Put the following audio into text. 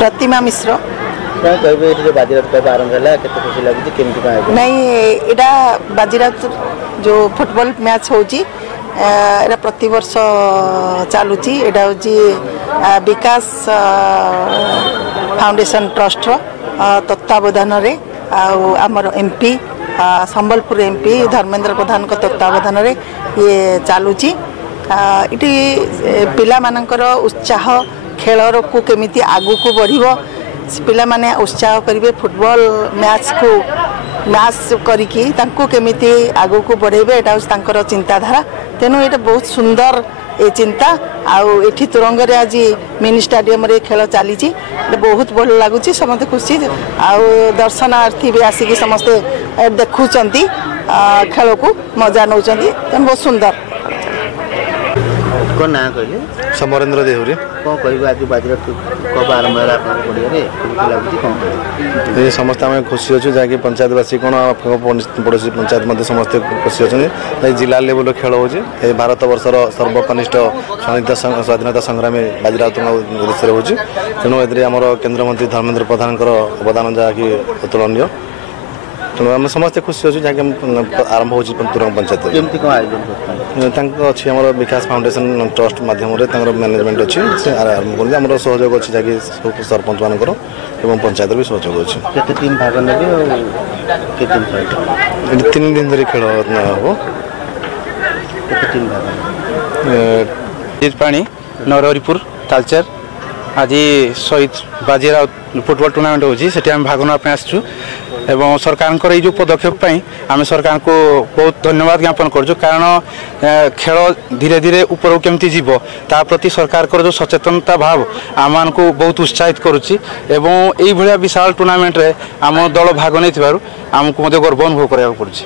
प्रतिमा मिश्र क्या कहबे जो बाजीराउत पर्व आरंभ है केते खुशी लागुची केमती का नहीं एटा बाजीराउत जो फुटबॉल मैच होची एटा प्रति वर्ष चलुची एटा होची विकास फाउंडेशन ट्रस्ट तत्वावधान रे आमर एमपी संबलपुर एमपी धर्मेंद्र प्रधान को तत्वावधान रे ये चलुची इटी पिला मानकर उत्साह खेलर को केमिति आगु को बढ़िबो पिला माने उत्साह करिवे फुटबॉल मैच करिकी तांको केमिति आगु को बढ़ेबे एटा तांकर चिंताधारा तेनु एटा बहुत सुंदर ए चिंता आउ एठी तुरंग रे आज मिनी स्टेडियम रे खेल चली बहुत भल लगुच समस्त खुशी आउ दर्शनार्थी भी आसिक समस्ते देखुचंती खेल को मजा नौचंती बहुत सुंदर कौन ना कहले समरेंद्र देहुरी कौन कहबे आज बाजीराउत कब आरंभ है आपन पड़िया रे लागुची कौन ये समस्त आम खुशी अच्छे जहाँकि पंचायतवासी कौन पड़ोसी पंचायत मध्य समस्त खुशी अच्छे जिला लेवल खेल हो भारत वर्षर सर्वकनिष्ठ स्वाधीनता संग्रामी बाजीराउत उद्देश्य हो तेणु एमर केन्द्रमंत्री धर्मेंद्र प्रधान अवदान जहाँकि अतुलनीय तेणु आम समस्ते खुशी अच्छे जहाँकि आरंभ हो तुरंग पंचायत अच्छी आम विकास फाउंडेशन ट्रस्ट माध्यम मैनेजमेंट अच्छी से आरंभ कर सहयोग अच्छी जहाँकि सरपंच मान पंचायत भी सहयोग अच्छे टीम भाग ने 3 दिन धरी खेल हम पानी नरहरिपुर तालचेर आज शहीद बाजीराउत फुटबॉल टूर्नामेंट होती आम भाग नापी आसचु एवं सरकार ये जो पदक्षेप आम सरकार को बहुत धन्यवाद ज्ञापन करूँ कारण खेल धीरे धीरे ऊपर केमती जीव ता प्रति सरकार जो सचेतनता भाव आम को बहुत उत्साहित करुच्ची एवं यही भाया विशाल टूर्नामेंट रे आम दल भाग नहीं आमको गर्व अनुभव कराया पड़ुछि।